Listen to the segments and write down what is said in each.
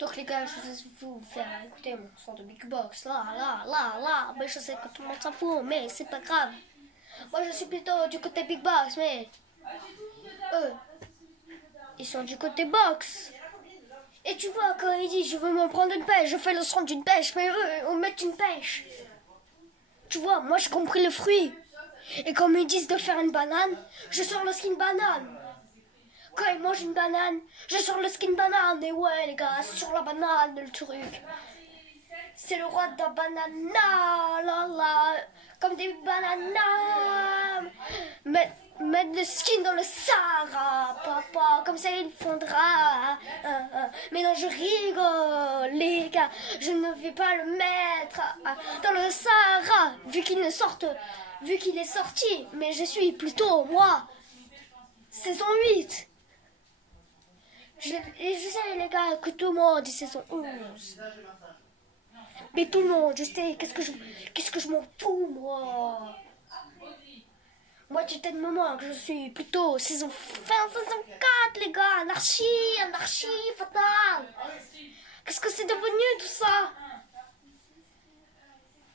Donc les gars, je vais vous faire écouter mon son de Big Box. Là. Mais je sais que tout le monde s'en fout, mais c'est pas grave. Moi je suis plutôt du côté Big Box, mais eux, ils sont du côté box. Et tu vois, quand ils disent je veux m'en prendre une pêche, je fais le son d'une pêche, mais eux, on met une pêche. Tu vois, moi j'ai compris le fruit. Et comme ils disent de faire une banane, je sors le skin banane. Quand ils mangent une banane, je sors le skin banane. Et ouais les gars, c'est sur la banane le truc. C'est le roi de la banane, là. Comme des bananes. Mettre le skin dans le Sahara, papa. Comme ça il fondra. Mais non, je rigole, les gars. Je ne vais pas le mettre dans le Sahara, vu qu'il est sorti. Mais je suis plutôt, moi, saison 8. Et je sais, les gars, que tout le monde dit saison 11. Mais tout le monde, je sais, qu'est-ce que je m'en fous, moi. Moi, tu t'aimes moment que je suis plutôt saison 4, les gars. Anarchie, fatale. Qu'est-ce que c'est devenu, tout ça?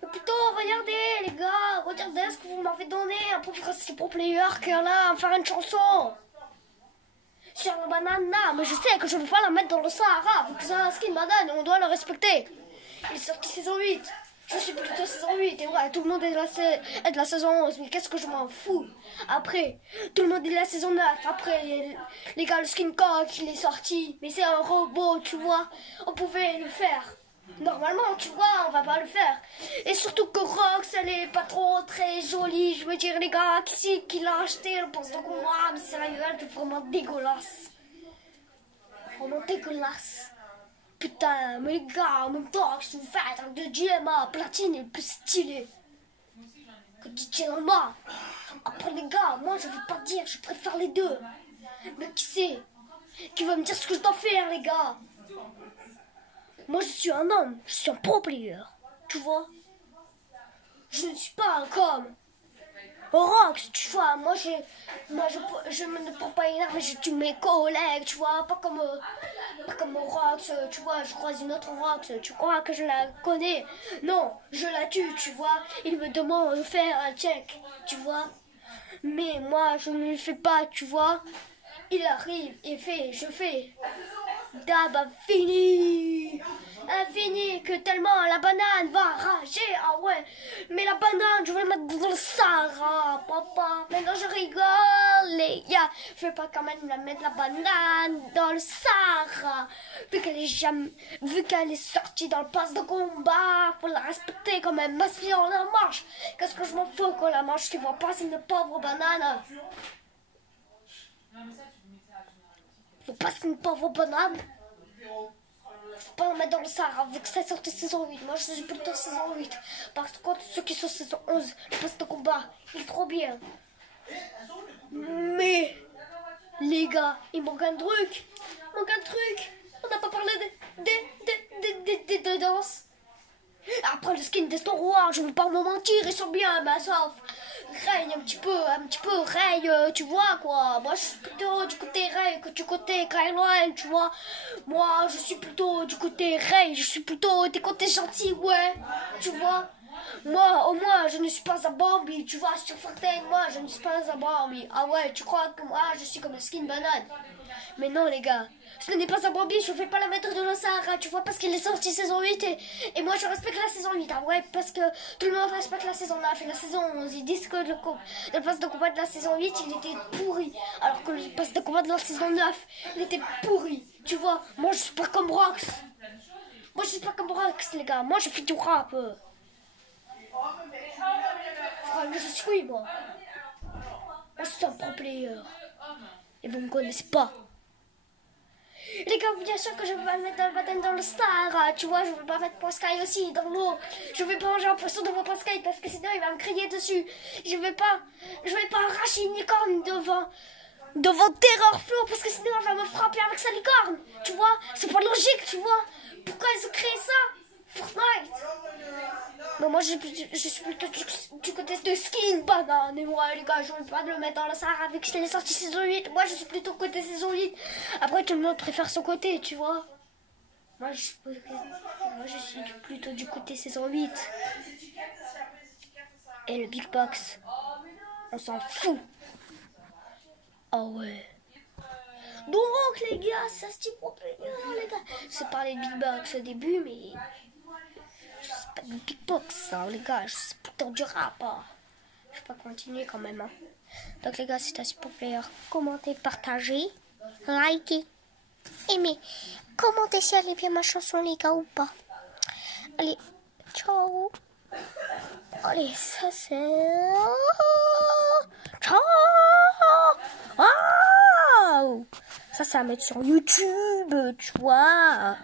Mais plutôt, regardez, les gars. Regardez ce que vous m'avez donné. Un pro player qui est là à faire une chanson. Sur la banane, là. Mais je sais que je ne veux pas la mettre dans le Sahara. Vu que c'est un skin banane, on doit le respecter. Il est sorti saison 8. Je suis plutôt saison 8. Et ouais, tout le monde est de la saison 11. Mais qu'est-ce que je m'en fous? Après, tout le monde est de la saison 9. Après, les gars, le skin coq, il est sorti. Mais c'est un robot, tu vois. On pouvait le faire. Normalement, tu vois, on va pas le faire. Et surtout que Rox, elle est pas trop très jolie. Je veux dire, les gars, qui l'a acheté le poste de combat? Mais sérieux, elle est vraiment dégueulasse. Vraiment dégueulasse. Putain, mais les gars, en même temps, je vous faites avec de GMA, platine est le plus stylé que DJ Lama. Après, les gars, moi je veux pas dire, je préfère les deux. Mais qui c'est qui va me dire ce que je dois faire, les gars? Moi je suis un homme, je suis un pro player, tu vois. Je ne suis pas un com. Rox, tu vois, moi je ne prends pas une arme, mais je tue mes collègues, tu vois, pas comme Rox, tu vois, je croise une autre Rox, tu crois que je la connais? Non, je la tue, tu vois, il me demande de faire un check, tu vois, mais moi je ne le fais pas, tu vois, il arrive, il fait, je fais, dab infini, que tellement la banane va rager, ah ouais, mais la banane, je vais la mettre dans le Sahara, papa, maintenant je rigole, les gars, je vais pas quand même la mettre la banane dans le Sahara, vu qu'elle est sortie dans le pass de combat, faut la respecter quand même, ma fille on la mange, qu'est-ce que je m'en fous qu'on la mange, tu vois pas, c'est une pauvre banane. Faut pas, c'est une pauvre banane. Faut pas la mettre dans le Sahara vu que c'est sorti saison 8. Moi je suis plutôt saison 8. Par contre, ceux qui sont saison 11, le poste de combat, il est trop bien. Mais, les gars, il manque un truc. On n'a pas parlé de danse. Après le skin des Star Wars, je veux pas me mentir, ils sont bien, mais sauf Rey un petit peu Rey, tu vois quoi. Moi je suis plutôt du côté Rey que du côté Kylo Ren, tu vois. Moi je suis plutôt du côté Rey, je suis plutôt des côtés gentils, ouais, tu vois. Moi, au moins, je ne suis pas un Bambi, tu vois, sur Fortnite, moi, je ne suis pas un Bambi. Ah ouais, tu crois que moi, je suis comme le skin banane? Mais non, les gars, ce n'est pas un Bambi, je ne vais pas la mettre dans le Sahara, tu vois, parce qu'il est sorti saison 8 et moi, je respecte la saison 8, ah ouais, parce que tout le monde respecte la saison 9 et la saison 11. Ils disent que le pass de combat de la saison 8, il était pourri, alors que le pass de combat de la saison 9, il était pourri, tu vois. Moi, je suis pas comme Rox. Moi, je suis pas comme Rox, les gars, moi, je fais du rap. Je suis moi. Moi je suis un pro player. Et vous me connaissez pas. Les gars, bien sûr que je vais pas mettre dans le baptême dans le Sahara. Tu vois, je vais pas mettre Pascal aussi dans l'eau. Je vais pas manger un poisson devant Pascal parce que sinon il va me crier dessus. Je vais pas arracher une licorne devant Terror Flow parce que sinon elle va me frapper avec sa licorne. Tu vois, c'est pas logique, tu vois. Pourquoi ils ont créé ça? Fortnite. Mais moi je suis plutôt du côté de skin banane. Et moi les gars, je veux pas le mettre dans la Sahara avec que je l'ai sorti saison 8. Moi je suis plutôt côté saison 8. Après tout le monde préfère son côté, tu vois. Moi, je suis plutôt du côté saison 8. Et le Big Box, on s'en fout. Oh ouais. Donc les gars, ça se dit populaire les gars. J'ai parlé de Big Box au début, mais c'est pas du Big Box, hein, les gars. C'est plutôt du rap. Hein. Je vais pas continuer quand même. Hein. Donc les gars, c'est assez populaire. Commentez, partagez, likez, aimez. Commentez si elle est bien ma chanson les gars ou pas. Allez, ciao. Allez, ça c'est... Ciao. Wow. Ça à mettre sur YouTube, tu vois.